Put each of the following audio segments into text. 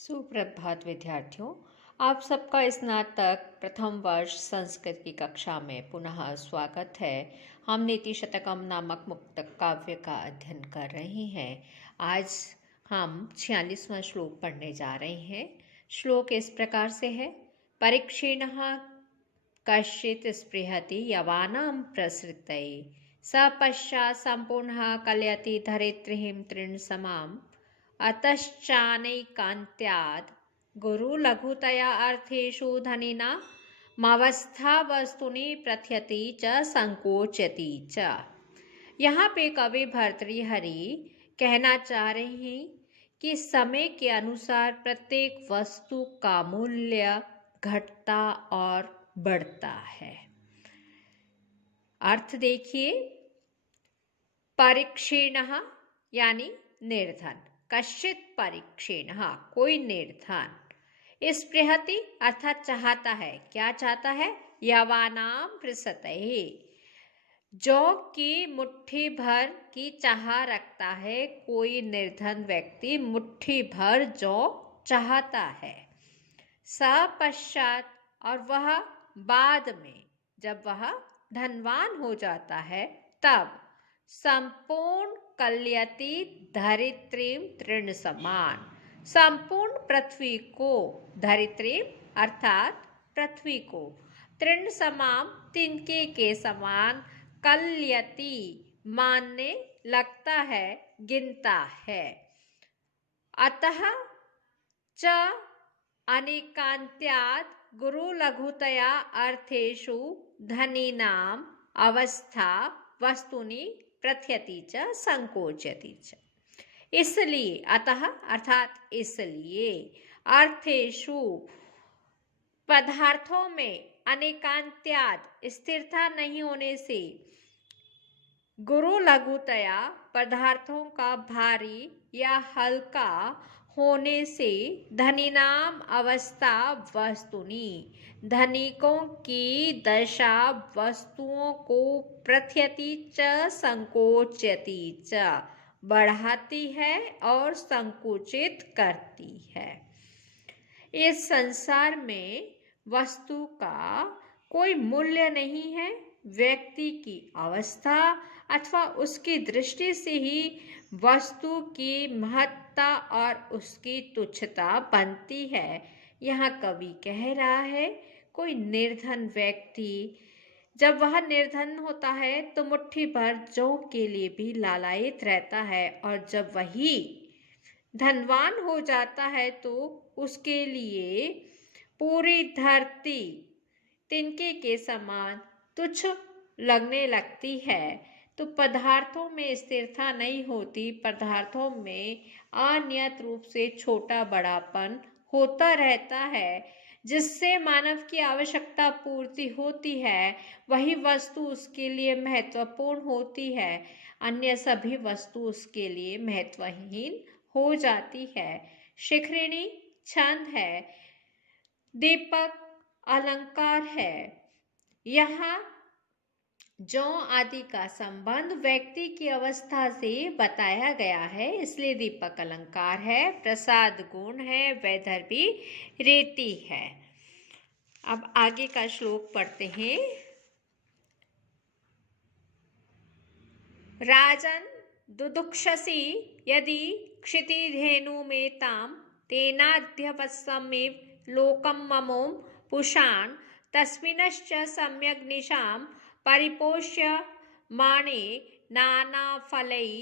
सुप्रभात विद्यार्थियों। आप सबका स्नातक प्रथम वर्ष संस्कृत की कक्षा में पुनः स्वागत है। हम नीति शतकम नामक मुक्तक काव्य का अध्ययन कर रहे हैं। आज हम 46वां श्लोक पढ़ने जा रहे हैं। श्लोक इस प्रकार से है। परीक्षिणः कश्चित् स्पृहति यवानां प्रसृतये स पश्चात् सम्पूर्णः कलयति धरित्रीं तृण समाम् अतश्चानैकान्त्याद् गुरुलघुतया अर्थेषु धनिना मवस्था वस्तुनि प्रथयति च संकोचति च। यहाँ पे कवि भर्तृहरि कहना चाह रहे हैं कि समय के अनुसार प्रत्येक वस्तु का मूल्य घटता और बढ़ता है। अर्थ देखिए, परीक्षिणः यानी निर्धन, कश्चित् परीक्षिणः कोई निर्धन, स्पृहति अर्थात चाहता है। क्या चाहता है? यवानां प्रसृतये, जौ की मुट्ठी भर की चाह रखता है। कोई निर्धन व्यक्ति मुट्ठी भर जौ चाहता है। स पश्चात और वह बाद में, जब वह धनवान हो जाता है तब संपूर्ण कलयति धरित्रीं तृण समान, संपूर्ण पृथ्वी को, धरित्रीं अर्थात पृथ्वी को, तृण समान तिनके के समान, कलयति मानने लगता है, गिनता है। अतः च अनेकान्त्यात् गुरु लघुतया अर्थेषु धनीनाम अवस्था वस्तुनि प्रथयति च संकोचति च। इसलिए, अतः अर्थात इसलिए, अर्थेषु पदार्थों में, अनेकान्त्यात् स्थिरता नहीं होने से, गुरु लघुतया पदार्थों का भारी या हल्का होने से, धनीनाम अवस्था वस्तुनि धनिकों की दशा वस्तुओं को प्रथयति च संकोचति च बढ़ाती है और संकुचित करती है। इस संसार में वस्तु का कोई मूल्य नहीं है। व्यक्ति की अवस्था अथवा उसकी दृष्टि से ही वस्तु की महत्ता और उसकी तुच्छता बनती है। यहाँ कवि कह रहा है, कोई निर्धन व्यक्ति जब वह निर्धन होता है तो मुट्ठी भर जौ के लिए भी लालायित रहता है, और जब वही धनवान हो जाता है तो उसके लिए पूरी धरती तिनके के समान तुच्छ लगने लगती है। तो पदार्थों में स्थिरता नहीं होती, पदार्थों में अनियत रूप से छोटा बड़ापन होता रहता है, जिससे मानव की आवश्यकता पूर्ति होती है। वही वस्तु उसके लिए महत्वपूर्ण होती है, अन्य सभी वस्तु उसके लिए महत्वहीन हो जाती है। शिखरिणी छंद है, दीपक अलंकार है। यहाँ जौ आदि का संबंध व्यक्ति की अवस्था से बताया गया है, इसलिए दीपक अलंकार है। प्रसाद गुण है, वैदर्भी रीति है। अब आगे का श्लोक पढ़ते हैं। राजन दुदुक्षसि यदि क्षितिधेनुमेतां तेनाध्यवस्समेव लोकं ममों पुषान् तस्मिन्श्च सम्यग् निशां परिपोष्य माणे नानाफलैः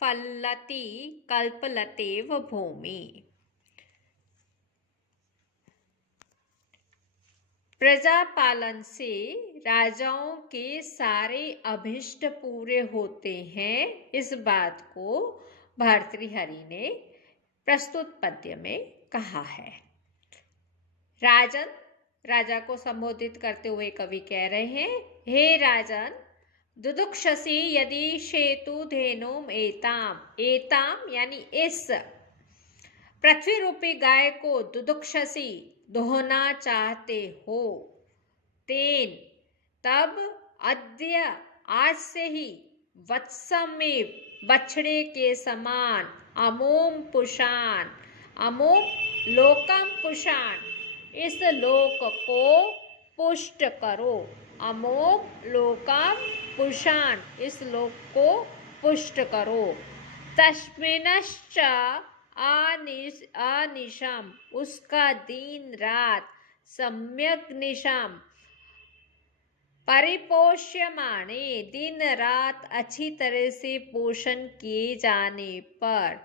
फलति कल्पलतेव भूमि। प्रजापालन से राजाओं के सारे अभिष्ट पूरे होते हैं। इस बात को भर्तृहरि ने प्रस्तुत पद्य में कहा है। राजन, राजा को संबोधित करते हुए कवि कह रहे हैं, हे राजन, दुदुक्षसि यदि शेतु धेनुम एताम, एताम यानी इस पृथ्वी रूपी गाय को दुदुक्षसि दोहना चाहते हो, तेन तब अद्य आज से ही वत्समेव बछड़े के समान अमोम पुषान, अमोम लोकम पुषाण, इस लोक को पुष्ट करो। अमोघ लोकम पुषाण, इस लोक को पुष्ट करो। तस्मिनश्च अनिशम, उसका दिन रात, सम्यक निशम, परिपोष्यमाणे, दिन रात अच्छी तरह से पोषण किए जाने पर,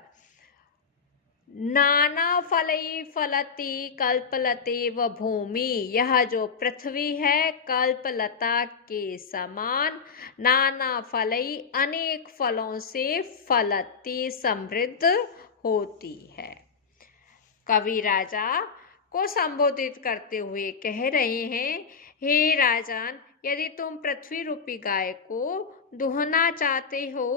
नाना फलई फलती कल्पलतेव भूमि, यह जो पृथ्वी है कल्पलता के समान, नाना फलई, अनेक फलों से, फलती, समृद्ध होती है। कवि राजा को संबोधित करते हुए कह रहे हैं, हे राजन, यदि तुम पृथ्वी रूपी गाय को दुहना चाहते हो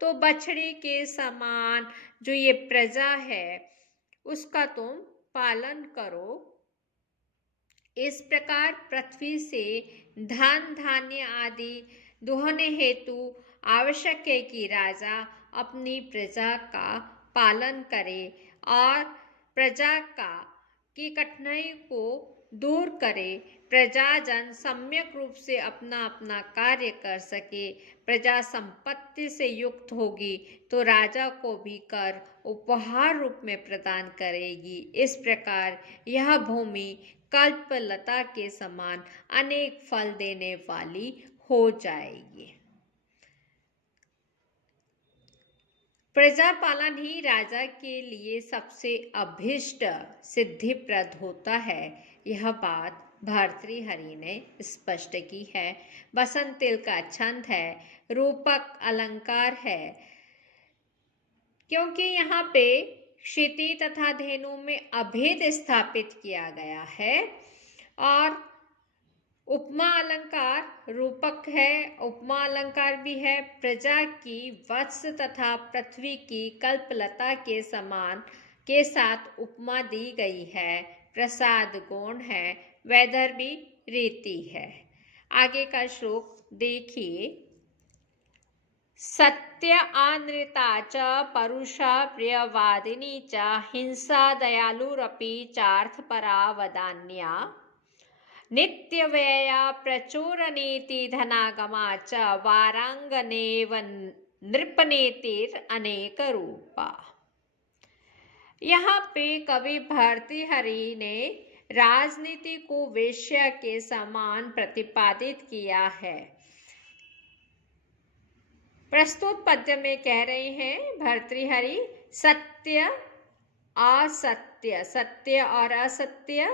तो बछड़े के समान जो ये प्रजा है उसका तुम पालन करो। इस प्रकार पृथ्वी से धन धान्य आदि दुहने हेतु आवश्यक है कि राजा अपनी प्रजा का पालन करे और प्रजा की कठिनाई को दूर करे, प्रजाजन सम्यक रूप से अपना अपना कार्य कर सके, प्रजा संपत्ति से युक्त होगी तो राजा को भी कर उपहार रूप में प्रदान करेगी। इस प्रकार यह भूमि कल्पलता के समान अनेक फल देने वाली हो जाएगी। प्रजापालन ही राजा के लिए सबसे अभिष्ट सिद्धिप्रद होता है, यह बात भर्तृहरि ने स्पष्ट की है। बसंत तिल का छंद है, रूपक अलंकार है, क्योंकि यहाँ पे क्षिति तथा धेनु में अभेद स्थापित किया गया है। और उपमा अलंकार रूपक है, उपमा अलंकार भी है। प्रजा की वत्स तथा पृथ्वी की कल्पलता के समान के साथ उपमा दी गई है। प्रसाद गुण है, वैदर्भी रीति है। आगे का श्लोक देखिए। सत्य आनृता च परुषा प्रियवादिनी च हिंसा दयालुरपि चार्थपरा वदान्या नित्यव्यया प्रचुरनीति धनागमा च वारांगनेव नृपनेतिर अनेक रूपा। यहाँ पे कवि भर्तृहरि ने राजनीति को वेश्या के समान प्रतिपादित किया है। प्रस्तुत पद्य में कह रहे हैं भर्तृहरि, सत्य असत्य, सत्य और असत्य,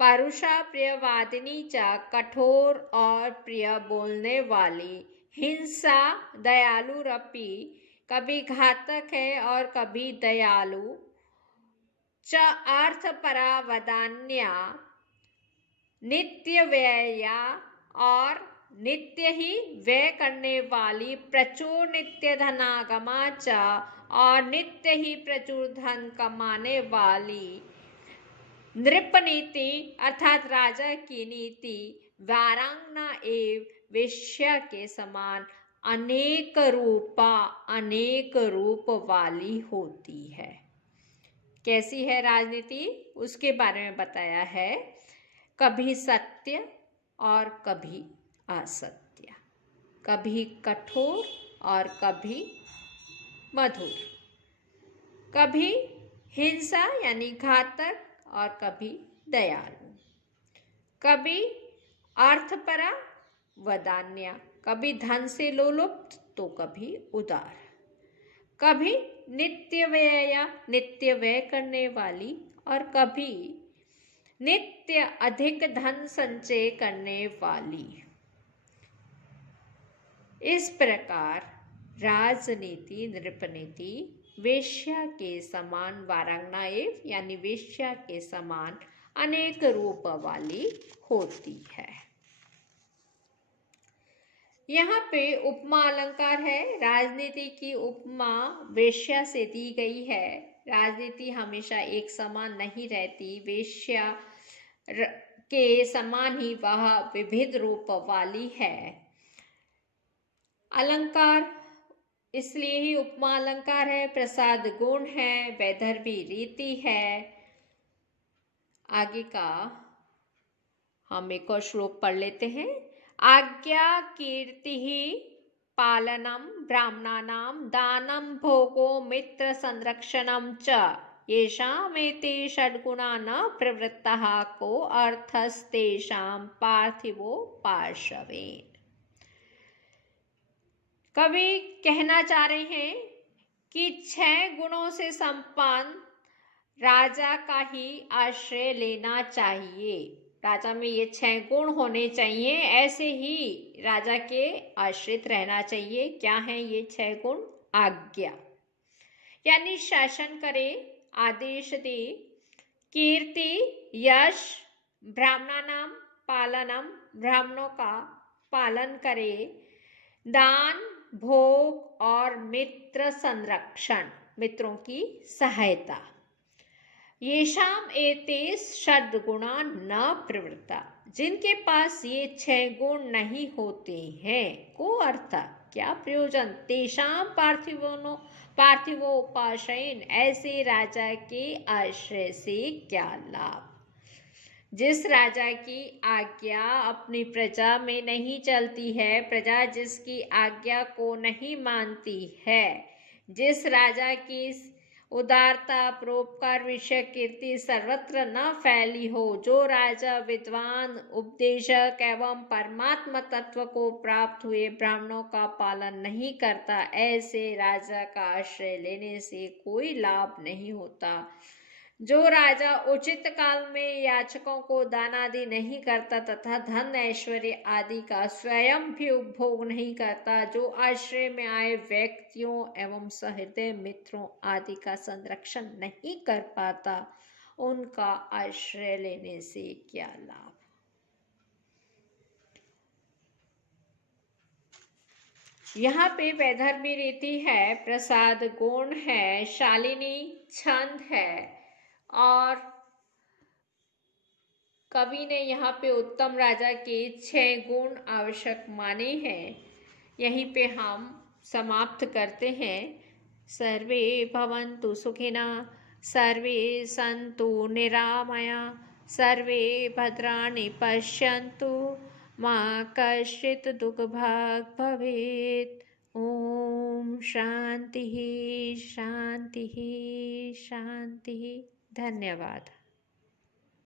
परुषा प्रियवादिनी चा, कठोर और प्रिय बोलने वाली, हिंसा दयालु रपी, कभी घातक है और कभी दयालु, च अर्थ परावदान्या, नित्य व्यया और नित्य ही व्यय करने वाली, प्रचुर नित्य धनागमा च, और नित्य ही प्रचुर धन कमाने वाली, नृप नीति अर्थात राजा की नीति, वारांगना एवं वेश्या के समान अनेक रूपा, अनेक रूप वाली होती है। कैसी है राजनीति उसके बारे में बताया है। कभी सत्य और कभी असत्य, कभी कठोर और कभी मधुर, कभी हिंसा यानी घातक और कभी दयालु, कभी अर्थपरा वदान्या, कभी धन से लोलुप्त तो कभी उदार, कभी नित्य व्यया नित्य व्यय करने वाली और कभी नित्य अधिक धन संचय करने वाली। इस प्रकार राजनीति नृपनीति वेश्या के समान, वारांगना एवं यानी वेश्या के समान अनेक रूप वाली होती है। यहाँ पे उपमा अलंकार है। राजनीति की उपमा वेश्या से दी गई है। राजनीति हमेशा एक समान नहीं रहती, वेश्या के समान ही वह विविध रूप वाली है। अलंकार इसलिए ही उपमा अलंकार है। प्रसाद गुण है, वैदर्भी रीति है। आगे का हम एक और श्लोक पढ़ लेते हैं। आज्ञा कीर्ति पालनम ब्राह्मणानां दानं भोगो मित्र संरक्षणं च येषामेते षड्गुणा न प्रवृत्ताः को अर्थस्तेषां पार्थिवो पार्श्वेन। कवि कहना चाह रहे हैं कि 6 गुणों से संपन्न राजा का ही आश्रय लेना चाहिए। राजा में ये 6 गुण होने चाहिए, ऐसे ही राजा के आश्रित रहना चाहिए। क्या है ये 6 गुण? आज्ञा यानी शासन करे, आदेश दे, कीर्ति यश, ब्राह्मणानां पालनम ब्राह्मणों का पालन करे, दान भोग और मित्र संरक्षण मित्रों की सहायता। येषाम एते षड्गुणा न प्रवृत्ता जिनके पास ये 6 गुण नहीं होते हैं, को अर्थ क्या प्रयोजन? तेषाम पार्थिवोपाश्रयेन ऐसे राजा के आश्रय से क्या लाभ? जिस राजा की आज्ञा अपनी प्रजा में नहीं चलती है, प्रजा जिसकी आज्ञा को नहीं मानती है, जिस राजा की उदारता परोपकार विषय कीर्ति सर्वत्र न फैली हो, जो राजा विद्वान उपदेशक एवं परमात्मा तत्व को प्राप्त हुए ब्राह्मणों का पालन नहीं करता, ऐसे राजा का आश्रय लेने से कोई लाभ नहीं होता। जो राजा उचित काल में याचकों को दान आदि नहीं करता तथा धन ऐश्वर्य आदि का स्वयं भी उपभोग नहीं करता, जो आश्रय में आए व्यक्तियों एवं सहृदय मित्रों आदि का संरक्षण नहीं कर पाता, उनका आश्रय लेने से क्या लाभ? यहाँ पे वैधर्मी रीति है, प्रसाद गुण है, शालिनी छंद है और कवि ने यहाँ पे उत्तम राजा के 6 गुण आवश्यक माने हैं। यहीं पे हम समाप्त करते हैं। सर्वे भवन्तु सुखिनः, सर्वे सन्तु निरामया, सर्वे भद्राणि पश्यन्तु, मा कश्चित् दुःखभाग् भवेत्। ओम शांति शांति शांति। धन्यवाद।